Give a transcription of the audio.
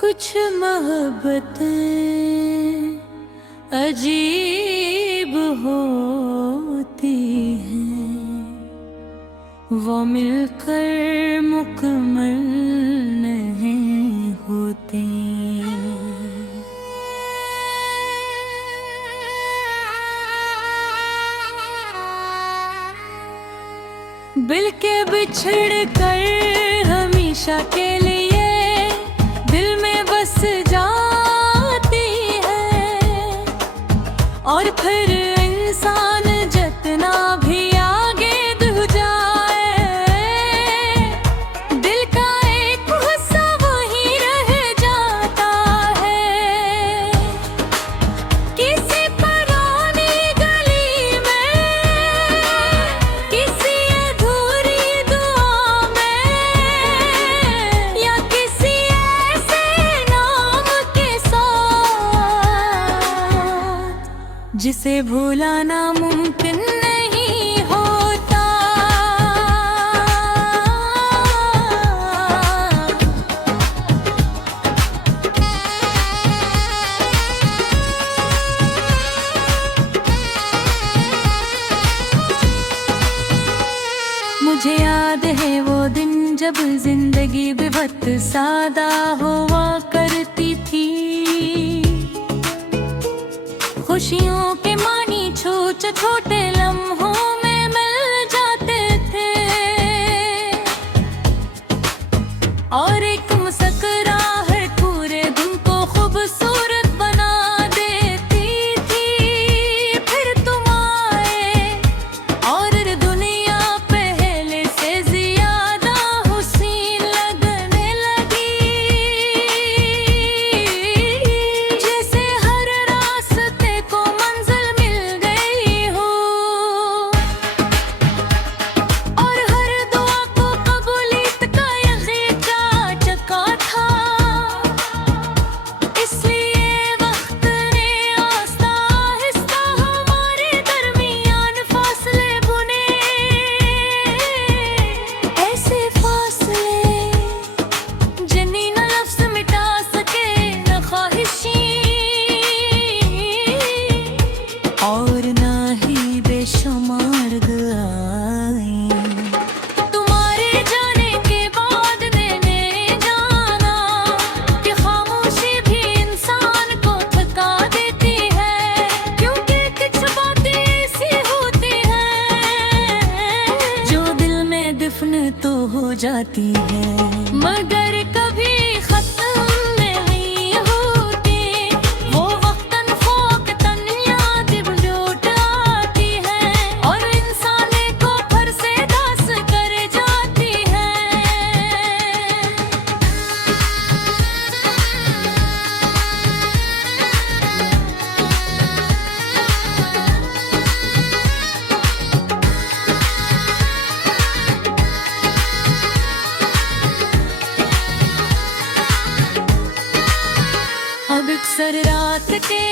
कुछ मोहब्बतें अजीब होती हैं, वो मिलकर मुकम्मल नहीं होती। बिल के बिछड़ कर हमेशा के लिए दिल में बस जाती है, और फिर इंसान जितना भी आगे बढ़ जाए, दिल का एक हिस्सा वहीं रह जाता है। किसी पुरानी गली में, किसी अधूरी दुआ में, या किसी ऐसे नाम के साथ जिसे भुलाना मुमकिन नहीं होता। मुझे याद है वो दिन जब जिंदगी बेवक्त सादा हुआ करती थी, खुशियों के मानी छोटे छोटे लम्हों में मिल जाते थे, और एक मुस्कुराहट पूरे दिन को खूबसूरत बना देती थी। फिर तुम आए और दुनिया पहले से ज्यादा हुसीन लगने लगी, जैसे हर रास्ते को मंजिल मिल गई हो, और हर दुआ को कबूलियत का यकीन चका था। इसलिए वक्त ने आहिस्ता आहिस्ता हमारे दरमियान फासले बुने, ऐसे फासले जिन्हें न लफ्ज़ मिटा सके न ख्वाहिशें, और ना ही बेशुमार दुआएं। तुम्हारे जाने के बाद मैंने जाना कि खामोशी भी इंसान को थका देती है, क्योंकि कुछ बातें ऐसी होती हैं जो दिल में दफन तो हो जाती है, मगर कभी खत्म नहीं होती। वो वक्तन फ़ौक़तन याद लौट आती है, और इंसान को फिर से दास कर जाती है। अब अक्सर रात के